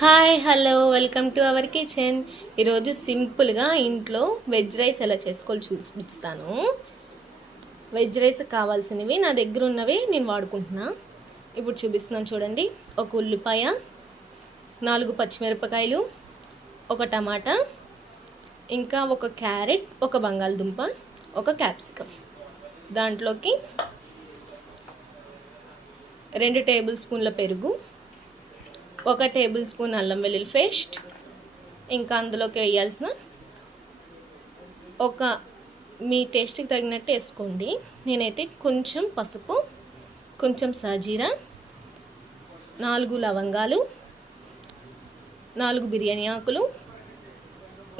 Hi hello welcome to our kitchen. ఈరోజు సింపుల్గా ఇంట్లో వెజ్ రైస్ ఎలా చేసుకోవాలి చూపిస్తాను. వెజ్ రైస్ కావాల్సినవి నా దగ్గర ఉన్నవి నేను వాడుకుంటున్నా. ఇప్పుడు చూపిస్తున్నాను చూడండి. ఒక ఉల్లిపాయ, 4 పచ్చిమిరపకాయలు, ఒక టమాటా, ఇంకా ఒక క్యారెట్, ఒక బంగాళదుంప, ఒక క్యాప్సికమ్. దాంట్లోకి 2 టేబుల్ స్పూన్ల పెరుగు, 1 టేబుల్ స్పూన్ అల్లం వెల్లుల్లి పేస్ట్, ఇంకా అందులోకి వేయాల్సిన మీ టేస్ట్కి తగినట్టు వేసుకోండి. నేనైతే కొంచెం పసుపు, కొంచెం సాజీరా, 4 లవంగాలు, 4 బిర్యానీ ఆకులు,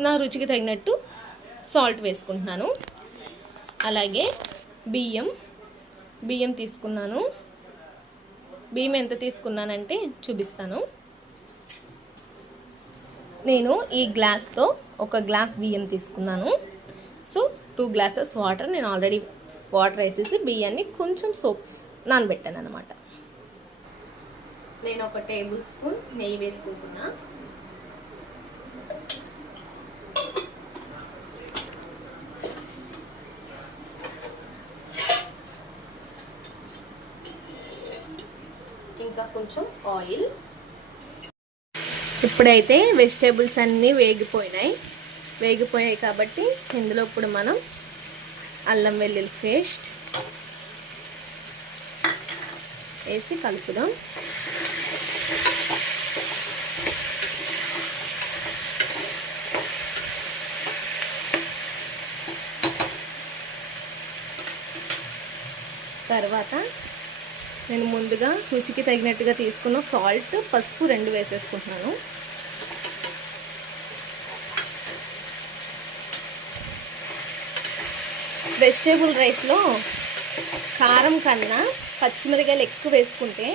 నా రుచికి తగినట్టు సాల్ట్ వేసుకుంటున్నాను. అలాగే బియ్యం తీసుకున్నాను. బియ్యం ఎంత తీసుకున్నానంటే చూపిస్తాను. నేను ఈ గ్లాస్తో 1 గ్లాస్ బియ్యం తీసుకున్నాను. సో 2 గ్లాసెస్ వాటర్, నేను ఆల్రెడీ వాటర్ వేసేసి బియ్యాన్ని కొంచెం నానబెట్టాను అనమాట. నేను 1 టేబుల్ స్పూన్ నెయ్యి వేసుకుంటున్నా. ఇంకా కొంచెం ఆయిల్. ఇప్పుడైతే వెజిటేబుల్స్ అన్నీ వేగిపోయాయి కాబట్టి ఇందులో ఇప్పుడు మనం అల్లం వెల్లుల్లి పేస్ట్ వేసి కలుపుదాం. తర్వాత నేను ముందుగా రుచికి తగినట్టుగా తీసుకున్న సాల్ట్, పసుపు 2 వేసేసుకుంటున్నాను. వెజిటేబుల్ రైస్లో కారం కన్నా పచ్చిమిరకాయలు ఎక్కువ వేసుకుంటే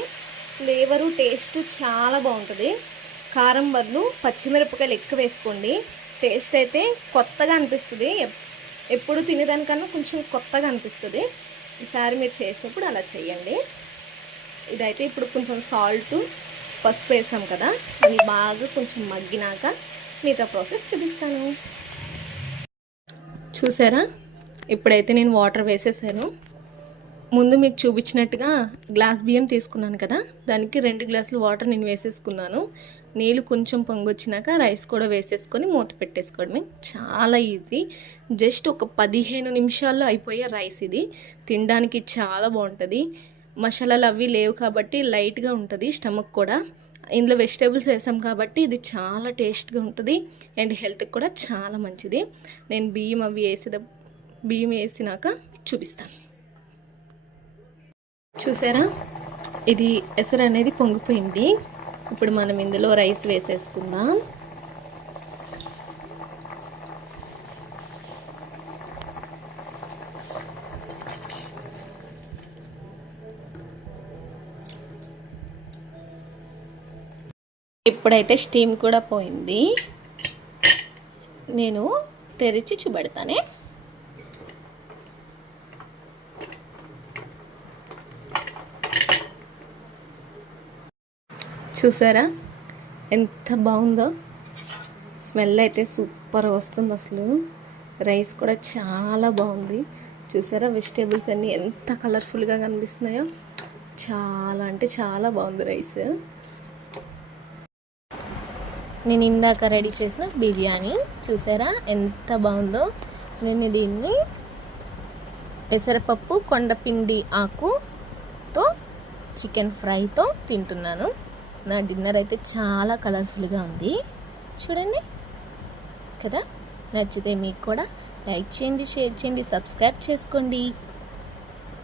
ఫ్లేవరు టేస్ట్ చాలా బాగుంటుంది. కారం బదులు పచ్చిమిరపకాయలు ఎక్కువ వేసుకోండి. టేస్ట్ అయితే కొత్తగా అనిపిస్తుంది. ఎప్పుడు తినేదానికన్నా కొంచెం కొత్తగా అనిపిస్తుంది. ఈసారి మీరు చేసినప్పుడు అలా చేయండి. ఇదైతే ఇప్పుడు కొంచెం సాల్ట్, పసుపు వేసాం కదా, అవి బాగా కొంచెం మగ్గినాక మిగతా ప్రాసెస్ చూపిస్తాను. చూసారా, ఇప్పుడైతే నేను వాటర్ వేసేసాను. ముందు మీకు చూపించినట్టుగా గ్లాస్ బియ్యం తీసుకున్నాను కదా, దానికి 2 గ్లాసులు వాటర్ నేను వేసేసుకున్నాను. నీళ్ళు కొంచెం పొంగొచ్చినాక రైస్ కూడా వేసేసుకొని మూత పెట్టేసుకోవడమే. చాలా ఈజీ. జస్ట్ ఒక 15 నిమిషాల్లో అయిపోయే రైస్ ఇది. తినడానికి చాలా బాగుంటుంది. మసాలాలు అవి లేవు కాబట్టి లైట్గా ఉంటుంది స్టమక్ కూడా. ఇందులో వెజిటేబుల్స్ వేసాం కాబట్టి ఇది చాలా టేస్ట్గా ఉంటుంది అండ్ హెల్త్కి కూడా చాలా మంచిది. నేను బియ్యం వేసినాక చూపిస్తాను. చూసారా, ఇది ఎసరు అనేది పొంగిపోయింది. ఇప్పుడు మనం ఇందులో రైస్ వేసేసుకుందాం. ఇప్పుడైతే స్టీమ్ కూడా పోయింది. నేను తెరిచి చూపెడతానే. చూసారా ఎంత బాగుందో. స్మెల్ అయితే సూపర్ వస్తుంది. అసలు రైస్ కూడా చాలా బాగుంది. చూసారా, వెజిటేబుల్స్ అన్నీ ఎంత కలర్ఫుల్గా కనిపిస్తున్నాయో. చాలా అంటే చాలా బాగుంది రైస్. నేను ఇందాక రెడీ చేసిన బిర్యానీ చూసారా ఎంత బాగుందో. నేను దీన్ని పెసరపప్పు, కొండపిండి ఆకుతో చికెన్ ఫ్రైతో తింటున్నాను. నా డిన్నర్ అయితే చాలా కలర్ఫుల్గా ఉంది చూడండి కదా. నచ్చితే మీకు కూడా లైక్ చేయండి, షేర్ చేయండి, సబ్స్క్రైబ్ చేసుకోండి.